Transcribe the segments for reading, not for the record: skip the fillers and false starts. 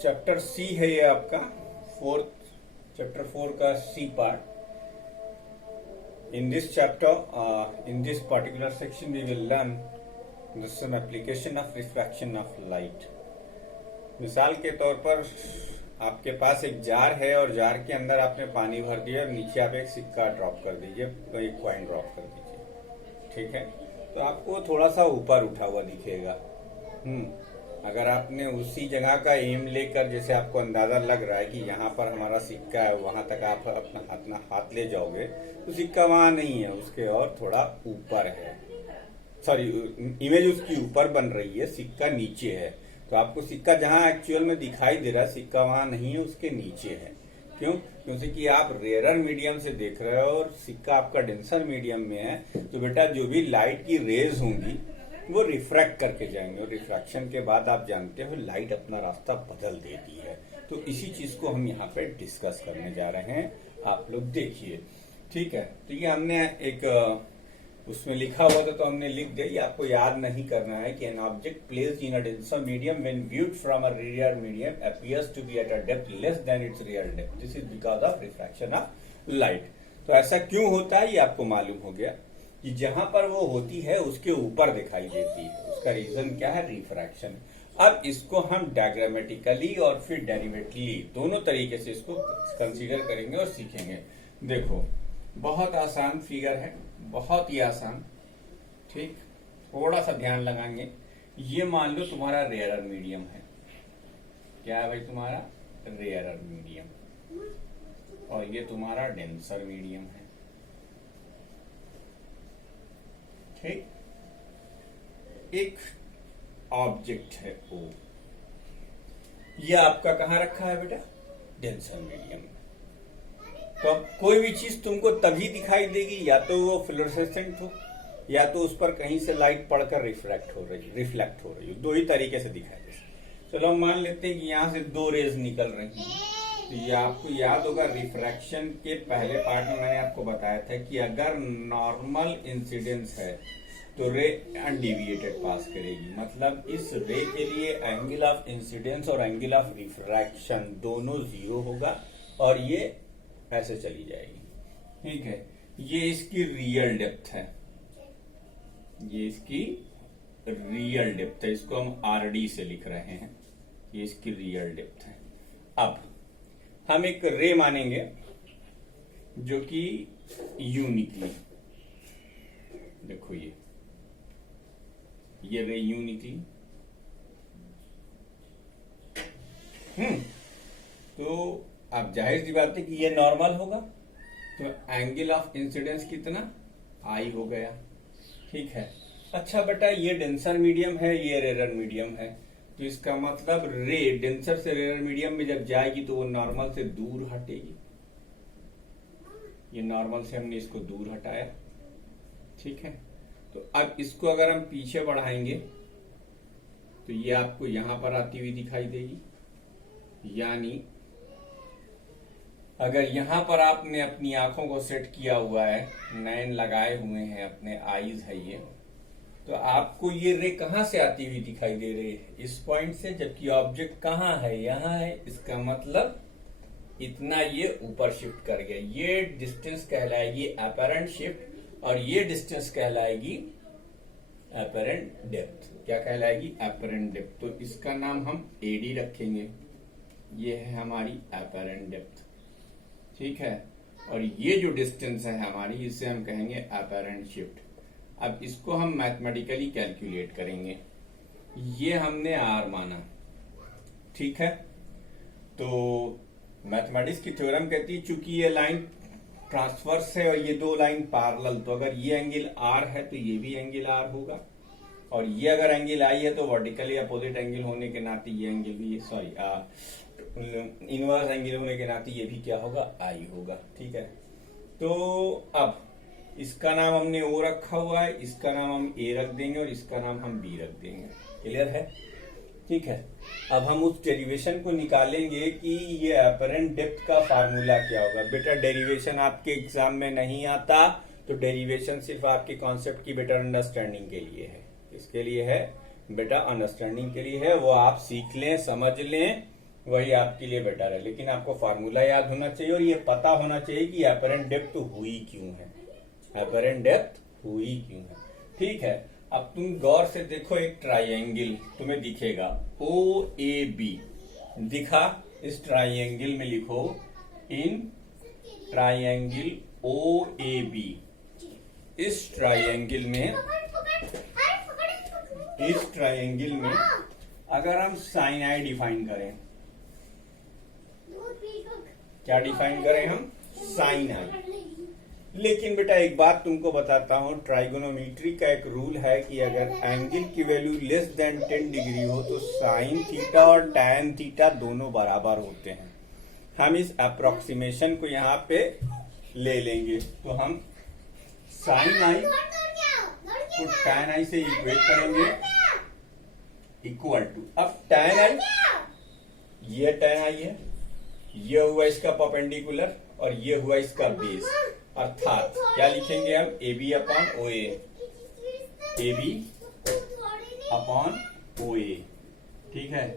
Chapter सी है ये आपका चैप्टर 4 का C part. In this chapter, in this particular section, we will learn some application of refraction of light. मिसाल के तौर पर आपके पास एक जार है और जार के अंदर आपने पानी भर दिया और नीचे आप एक सिक्का ड्रॉप कर दीजिए, तो एक कॉइन ड्रॉप कर दीजिए, ठीक है। तो आपको थोड़ा सा ऊपर उठा हुआ दिखेगा। अगर आपने उसी जगह का एम लेकर, जैसे आपको अंदाजा लग रहा है कि यहाँ पर हमारा सिक्का है, वहां तक आप अपना हाथ ले जाओगे तो सिक्का वहां नहीं है, उसके और थोड़ा ऊपर है। सॉरी, इमेज उसकी ऊपर बन रही है, सिक्का नीचे है। तो आपको सिक्का जहां एक्चुअल में दिखाई दे रहा है, सिक्का वहां नहीं है, उसके नीचे है। क्यों? क्योंकि आप रेयर मीडियम से देख रहे हो और सिक्का आपका डेंसर मीडियम में है, तो बेटा जो भी लाइट की रेज होंगी वो रिफ्रैक्ट करके जाएंगे, और रिफ्रैक्शन के बाद आप जानते हो लाइट अपना रास्ता बदल देती है। तो इसी चीज को हम यहाँ पे डिस्कस करने जा रहे हैं, आप लोग देखिए, ठीक है। तो ये हमने एक उसमें लिखा हुआ था, तो हमने लिख दिया। ये आपको याद नहीं करना है कि an object placed in a denser medium when viewed from a rare medium appears to be at a depth less than its real depth, this is because of refraction of light. तो ऐसा क्यों होता है ये आपको मालूम हो गया कि जहां पर वो होती है उसके ऊपर दिखाई देती है, उसका रीजन क्या है? रिफ्रैक्शन। अब इसको हम डायग्रामेटिकली और फिर डेरिवेटिवली दोनों तरीके से इसको कंसीडर करेंगे और सीखेंगे। देखो, बहुत आसान फिगर है, बहुत ही आसान, ठीक। थोड़ा सा ध्यान लगाएंगे। ये मान लो तुम्हारा रेयर मीडियम है। क्या है भाई? तुम्हारा रेयर मीडियम, और ये तुम्हारा डेंसर मीडियम है, ठीक। एक ऑब्जेक्ट है ओ, ये आपका कहां रखा है बेटा? डेंसर मीडियम में। तो अब कोई भी चीज तुमको तभी दिखाई देगी, या तो वो फ्लोरोसेंट हो, या तो उस पर कहीं से लाइट पड़कर रिफ्लेक्ट हो रही हो। दो ही तरीके से दिखाई दे। चलो हम मान लेते हैं कि यहां से दो रेज निकल रही हैं। तो ये आपको याद होगा, रिफ्रैक्शन के पहले पार्ट में मैंने आपको बताया था कि अगर नॉर्मल इंसिडेंस है तो रे अनडिविएटेड पास करेगी। मतलब इस रे के लिए एंगल ऑफ इंसिडेंस और एंगल ऑफ रिफ्रैक्शन दोनों जीरो होगा, और ये ऐसे चली जाएगी, ठीक है। ये इसकी रियल डेप्थ है, ये इसकी रियल डेप्थ है, इसको हम आरडी से लिख रहे हैं, ये इसकी रियल डेप्थ है। अब हम एक रे मानेंगे जो कि यूनिकली, देखो ये रे यूनिकली, तो अब जाहिर सी बात है कि ये नॉर्मल होगा, तो एंगल ऑफ इंसिडेंस कितना? आई हो गया, ठीक है। अच्छा बेटा, ये डेंसर मीडियम है, ये रेयर मीडियम है, तो इसका मतलब रे डेंसर से रेयर मीडियम में जब जाएगी तो वो नॉर्मल से दूर हटेगी। ये नॉर्मल से हमने इसको दूर हटाया, ठीक है। तो अब इसको अगर हम पीछे बढ़ाएंगे तो ये आपको यहां पर आती हुई दिखाई देगी। यानी अगर यहां पर आपने अपनी आंखों को सेट किया हुआ है, नैन लगाए हुए हैं, अपने आईज है ये, तो आपको ये रे कहां से आती हुई दिखाई दे रही है? इस पॉइंट से, जबकि ऑब्जेक्ट कहां है? यहां है। इसका मतलब इतना ये ऊपर शिफ्ट कर गया। ये डिस्टेंस कहलाएगी अपैरेंट शिफ्ट, और ये डिस्टेंस कहलाएगी अपैरेंट डेप्थ। क्या कहलाएगी? Apparent depth. तो इसका नाम हम एडी रखेंगे। ये है हमारी अपैरेंट डेप्थ, ठीक है। और ये जो डिस्टेंस है हमारी, इसे हम कहेंगे अपैरेंट शिफ्ट। अब इसको हम मैथमेटिकली कैलकुलेट करेंगे। ये हमने आर माना, ठीक है। तो मैथमेटिक्स की थ्योरम कहती है, चूंकि ये लाइन ट्रांसवर्स है और ये दो लाइन पैरेलल, तो अगर ये एंगल आर है तो ये भी एंगल आर होगा, और ये अगर एंगल आई है तो वर्टिकली अपोजिट एंगल होने के नाते ये एंगल भी, सॉरी इनवर्स एंगल होने के नाते ये भी क्या होगा? आई होगा, ठीक है। तो अब इसका नाम हमने ओ रखा हुआ है, इसका नाम हम ए रख देंगे, और इसका नाम हम बी रख देंगे। क्लियर है? ठीक है। अब हम उस डेरिवेशन को निकालेंगे कि ये अपैरेंट डेप्थ का फार्मूला क्या होगा। बेटा डेरिवेशन आपके एग्जाम में नहीं आता, तो डेरिवेशन सिर्फ आपके कॉन्सेप्ट की बेटर अंडरस्टैंडिंग के लिए है। इसके लिए है बेटा, अंडरस्टैंडिंग के लिए है, वो आप सीख लें, समझ लें, वही आपके लिए बेटर है, लेकिन आपको फार्मूला याद होना चाहिए और ये पता होना चाहिए कि एपरेंट डेप्थ हुई क्यों है, एपरेंट डेप्थ हुई क्यों है। ठीक है, अब तुम गौर से देखो, एक ट्राइंगल तुम्हें दिखेगा ओ ए बी दिखा, इस ट्राइंगल में लिखो in triangle O A B. इस ट्राइंगल में अगर हम साइन आई डिफाइन करें, क्या डिफाइन करें हम, साइन आई। लेकिन बेटा एक बात तुमको बताता हूं, ट्राइगोनोमेट्री का एक रूल है कि अगर एंगल की वैल्यू लेस देन 10 डिग्री हो तो साइन थीटा और टैन थीटा दोनों बराबर होते हैं। हम इस अप्रोक्सीमेशन को यहाँ पे ले लेंगे, तो हम साइन आई को टैन आई से इक्वेट करेंगे इक्वल टू, अब टैन आई, ये टैन आई है, ये हुआ इसका परपेंडिकुलर और ये हुआ इसका बेस, अर्थात क्या लिखेंगे हम, A B upon O A B upon O A. ठीक है,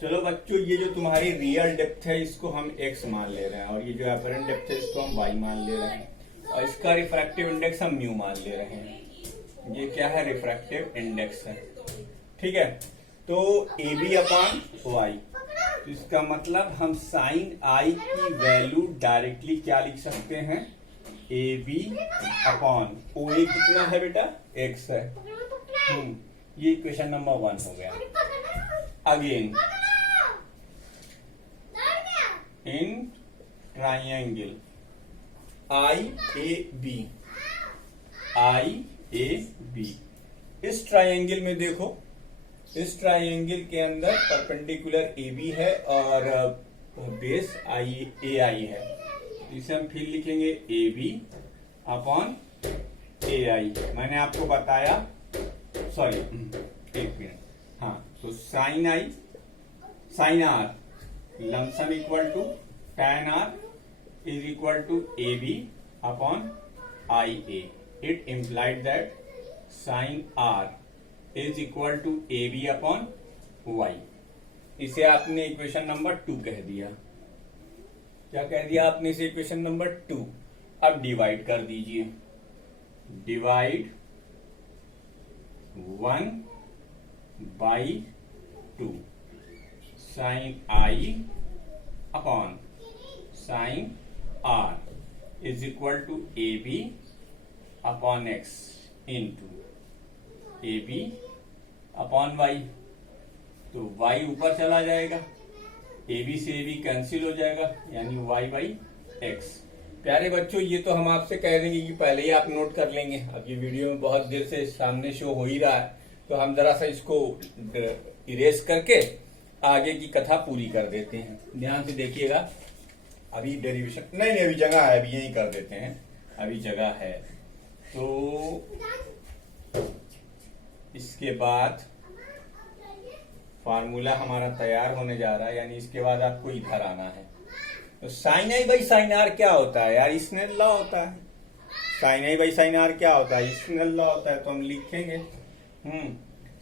चलो बच्चों, ये जो तुम्हारी रियल डेप्थ है इसको हम x मान ले रहे हैं और ये जो एपरेंट डेप्थ है इसको हम y मान ले रहे हैं और इसका रिफ्रैक्टिव इंडेक्स हम म्यू मान ले रहे हैं। ये क्या है, रिफ्रैक्टिव इंडेक्स है। ठीक है, तो ए बी अपॉन वाई, तो इसका मतलब हम साइन आई की वैल्यू डायरेक्टली क्या लिख सकते हैं, ए बी अपॉन ओ ए कितना है बेटा, x है। ये इक्वेशन नंबर 1 हो गया। Again in triangle I A B, इस ट्राइंगल में देखो, इस ट्राइंगल के अंदर परपेंडिकुलर ए बी है और बेस ए आई है, इसे हम फिर लिखेंगे ए बी अपॉन ए आई। मैंने आपको बताया, सॉरी एक मिनट, हाँ, तो sine I, sine R lumpsum equal to tan R is equal to A B upon I A. It implied that sine R is equal to A B upon Y. इसे आपने equation number 2 कह दिया। क्या कह दिया आपने इसे, equation number 2। अब डिवाइड कर दीजिए, divide 1/2 sine I upon sine R is equal to A B upon X into A B upon Y. तो वाई ऊपर चला जाएगा, ए बी से ए बी कैंसिल हो जाएगा, यानी वाई बाई एक्स। प्यारे बच्चों, ये तो हम आपसे कह देंगे कि पहले ही आप नोट कर लेंगे। अब ये वीडियो में बहुत देर से सामने शो हो ही रहा है, तो हम जरा सा इसको इरेज करके आगे की कथा पूरी कर देते हैं। ध्यान से देखिएगा, अभी डेरिवेशन नहीं, अभी जगह है, अभी यही कर देते हैं, अभी जगह है। तो इसके बाद फार्मूला हमारा तैयार होने जा रहा है, यानी इसके बाद आपको इधर आना है। तो sine I by sine R क्या होता है यार, स्नेल लॉ होता है। Sine I by sine R क्या होता है, स्नेल लॉ होता है। तो हम लिखेंगे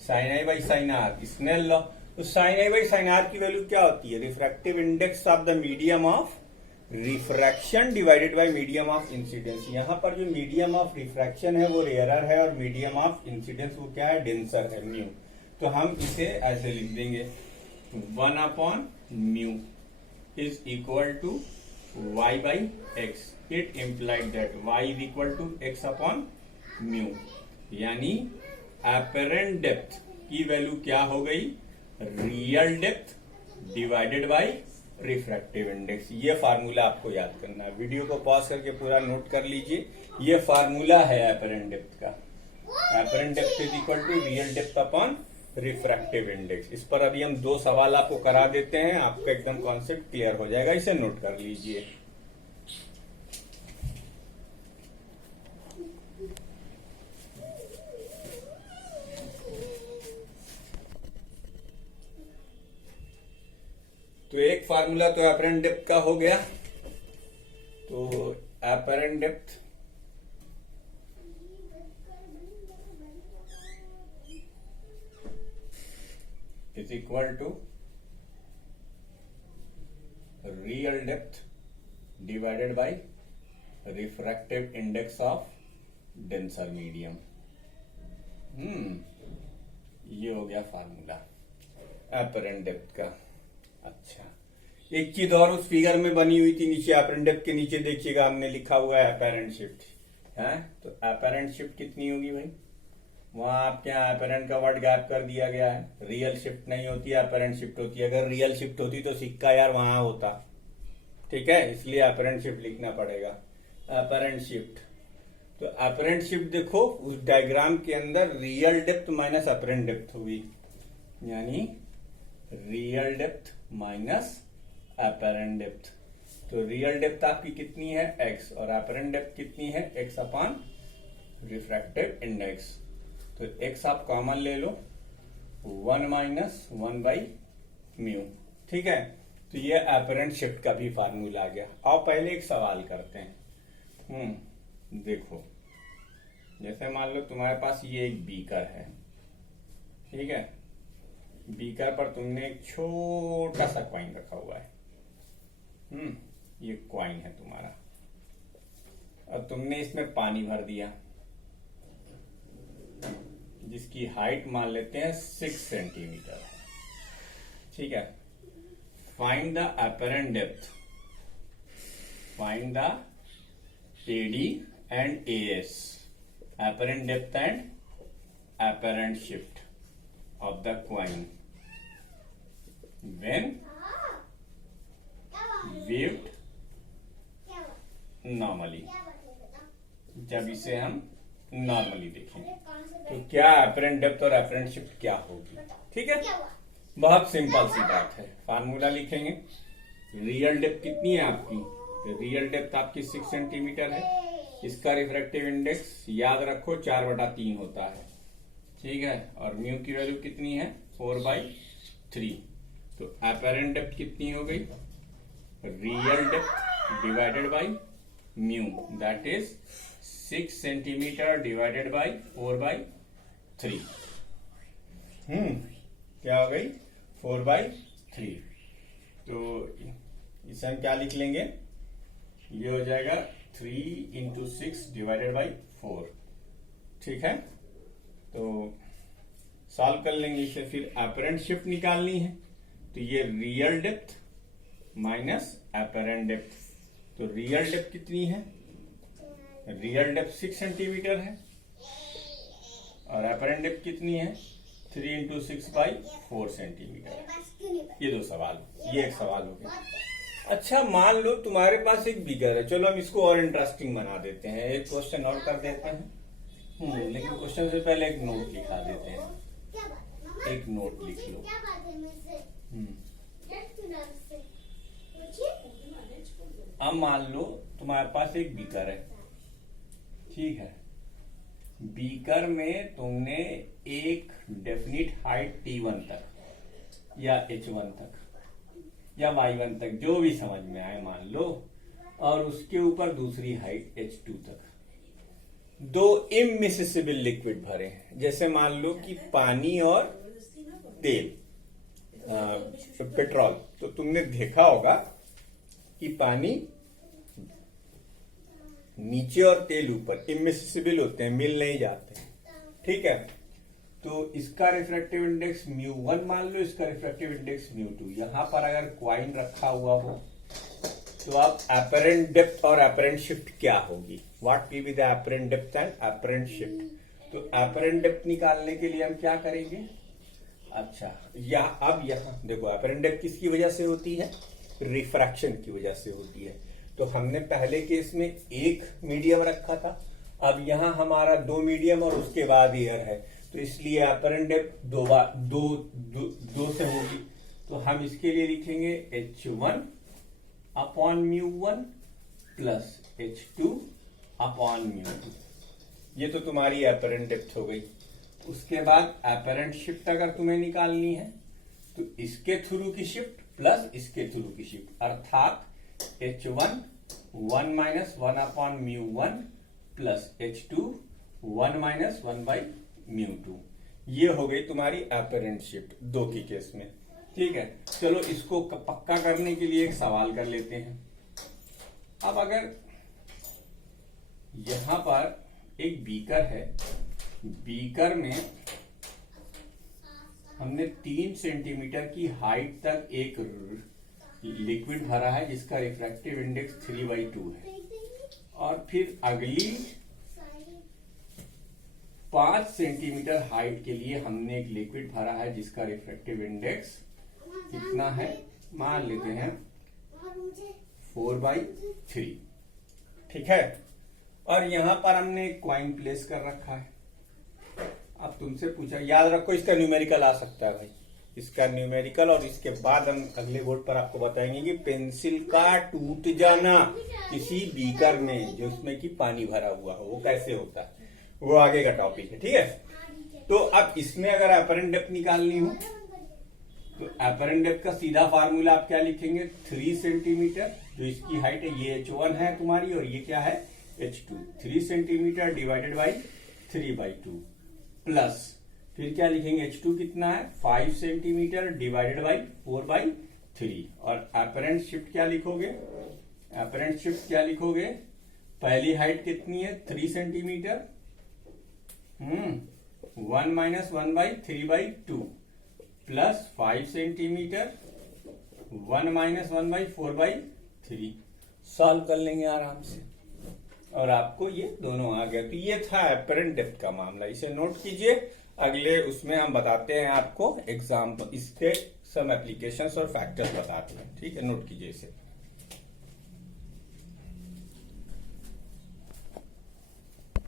sine I by sine r Snell law. तो sine I by sine r की वैल्यू क्या होती है, refractive index of the medium of refraction divided by medium of incidence. यहाँ पर जो मीडियम ऑफ रिफ्रैक्शन है वो रेयरर है और मीडियम ऑफ इंसिडेंस वो क्या है, डेंसर है, म्यू। तो हम इसे ऐसे लिख देंगे 1/μ is equal to y by x. It implied that y is equal to x upon mu. यानी apparent डेप्थ की वैल्यू क्या हो गई, real depth divided by refractive index. ये फार्मूला आपको याद करना है। वीडियो को पॉज करके पूरा नोट कर लीजिए, ये फार्मूला है apparent डेप्थ का। apparent depth is equal to real depth upon refractive index. इस पर अभी हम 2 सवाल आपको करा देते हैं, आपका एकदम कॉन्सेप्ट क्लियर हो जाएगा। इसे नोट कर लीजिए। तो एक फार्मूला तो एपरेंट डेप्थ का हो गया। तो apparent depth is equal to depth divided by refractive index of denser medium. ये हो गया फार्मूला अपरेंट डेप्थ का। अच्छा, एक चीज और उस फिगर में बनी हुई थी नीचे, अपरेंट डेप्थ के नीचे देखिएगा हमने लिखा हुआ है अपरेंट शिफ्ट है। तो अपरेंट शिफ्ट कितनी होगी भाई? वहां आपके यहाँ अपरेंट का वर्ड गैप कर दिया गया है। रियल शिफ्ट नहीं होती है, अपरेंट शिफ्ट होती है। अगर रियल शिफ्ट होती तो सिक्का यार वहां होता, ठीक है, इसलिए अपरेंट शिफ्ट लिखना पड़ेगा। अपरेंट शिफ्ट, तो अपरेंट शिफ्ट देखो उस डायग्राम के अंदर real depth minus apparent depth होगी, यानी real depth minus apparent depth. तो रियल डेप्थ आपकी कितनी है? x, और अपरेंट डेप्थ कितनी है? x upon refractive index. तो x आप कॉमन ले लो, 1 माइनस 1 बाई म्यू, ठीक है। तो ये अपरेंट शिफ्ट का भी फार्मूला आ गया। अब पहले एक सवाल करते हैं। देखो, जैसे मान लो तुम्हारे पास ये एक बीकर है, ठीक है। बीकर पर तुमने एक छोटा सा कॉइन रखा हुआ है। ये कॉइन है तुम्हारा, और तुमने इसमें पानी भर दिया, जिसकी हाइट मान लेते हैं 6 सेंटीमीटर, ठीक है। Find the apparent depth, find the AD and AS, apparent depth and apparent shift of the coin when waved normally। जब इसे हम नॉर्मली देखेंगे तो क्या अपरेंट डेप्थ और अपरेंट शिफ्ट क्या होगी, ठीक है। बहुत सिंपल सी बात है, फार्मूला लिखेंगे। रियल डेप्थ कितनी है आपकी? रियल डेप्थ आपकी 6 सेंटीमीटर है। इसका रिफ्रैक्टिव इंडेक्स याद रखो 4/3 होता है, ठीक है। और म्यू की वैल्यू कितनी है? 4/3। तो अपरेंट डेप्थ कितनी हो गई? Real depth divided by mu, that is 6 centimetre divided by 4/3। क्या हो गई? 4/3। तो इसे हम क्या लिख लेंगे? ये हो जाएगा 3 × 6 डिवाइडेड बाय 4, ठीक है। तो सॉल्व कर लेंगे इसे। फिर अपरेंट शिफ्ट निकालनी है, तो ये real depth minus apparent depth. तो रियल डेप्थ कितनी है? रियल डेप्थ 6 सेंटीमीटर है, और अपरेंट डेप्थ कितनी है? 3 × 6/4 सेंटीमीटर। ये दो सवाल, ये एक सवाल हो गया। अच्छा, मान लो तुम्हारे पास एक बीकर है। चलो हम इसको और इंटरेस्टिंग बना देते हैं, एक क्वेश्चन और कर देते हैं। लेकिन क्वेश्चन से पहले एक नोट लिखा देते हैं। एक नोट लिख लो। अब मान लो तुम्हारे पास एक बीकर है, ठीक है। बीकर में तुमने एक डेफिनिट हाइट T1 तक या H1 तक या Y1 तक, जो भी समझ में आए मान लो, और उसके ऊपर दूसरी हाइट H2 तक, 2 इमिसिबल लिक्विड भरे हैं। जैसे मान लो कि पानी और तेल, पेट्रोल। तो तुमने देखा होगा कि पानी नीचे और तेल ऊपर इमिसिबल होते हैं, मिल नहीं जाते, ठीक है। तो इसका रिफ्रैक्टिव इंडेक्स μ1 मान लो, इसका रिफ्रैक्टिव इंडेक्स μ2। यहां पर अगर कॉइन रखा हुआ हो तो आप अपरेंट डेप्थ और अपरेंट शिफ्ट क्या होगी? What will be the apparent depth and apparent shift? तो अपरेंट डेप्थ निकालने के लिए हम क्या करेंगे? अच्छा, अब यहां देखो, अपरेंट डेप्थ किसकी वजह से होती है? रिफ्रैक्शन की वजह से होती है। तो हमने पहले केस में एक मीडियम रखा था, अब यहां हमारा 2 मीडियम और उसके बाद एयर है, तो इसलिए अपरेंट डेप्थ दो से होगी। तो हम इसके लिए लिखेंगे H1 upon μ1 plus H2 upon μ2। ये तो तुम्हारी अपरेंट डेप्थ हो गई। उसके बाद अपरेंट शिफ्ट अगर तुम्हें निकालनी है तो इसके थ्रू की शिफ्ट प्लस इसके थ्रू की शिफ्ट, अर्थात H1 1 minus 1 upon μ1 plus H2 1 minus 1 by μ2। ये हो गई तुम्हारी अपरेंट शिफ्ट 2 की केस में। ठीक है, चलो इसको पक्का करने के लिए एक सवाल कर लेते हैं। अब अगर यहां पर एक बीकर है, बीकर में हमने 3 सेंटीमीटर की हाइट तक एक लिक्विड भरा है जिसका रिफ्रैक्टिव इंडेक्स 3/2 है, और फिर अगली 5 सेंटीमीटर हाइट के लिए हमने एक लिक्विड भरा है जिसका रिफ्रैक्टिव इंडेक्स कितना है, मान लेते हैं 4/3। ठीक है, और यहां पर हमने एक कॉइन प्लेस कर रखा है। अब तुमसे पूछा, याद रखो इसका न्यूमेरिकल आ सकता है भाई, इसका न्यूमेरिकल, और इसके बाद हम अगले बोर्ड पर आपको बताएंगे कि पेंसिल का टूट जाना किसी बीकर में जो उसमें की पानी भरा हुआ हो वो कैसे होता है, वो आगे का टॉपिक है। ठीक है, तो अब इसमें अगर अपरेंट डेप्थ निकालनी हो तो अपरेंट डेप्थ का सीधा फार्मूला आप क्या लिखेंगे, 3 सेंटीमीटर जो इसकी हाइट है, ये h1 है तुम्हारी, और ये क्या है h2, 3 centimetre divided by 3/2 plus फिर क्या लिखेंगे, h2 कितना है 5 सेंटीमीटर डिवाइडेड बाई 4/3, और अपरेंट शिफ्ट क्या लिखोगे, अपरेंट शिफ्ट क्या लिखोगे, पहली हाइट कितनी है 3 centimetre, 1 minus 1/3/2 plus 5 centimetre 1 minus 1/4/3, solve कर लेंगे आराम से और आपको ये दोनों आ गया। तो ये था अपरेंट डेप्थ का मामला, इसे नोट कीजिए। अगले उसमें हम बताते हैं आपको एग्जाम्पल, इसके सम एप्लीकेशंस और फैक्टर्स बताते हैं। ठीक है, नोट कीजिए इसे।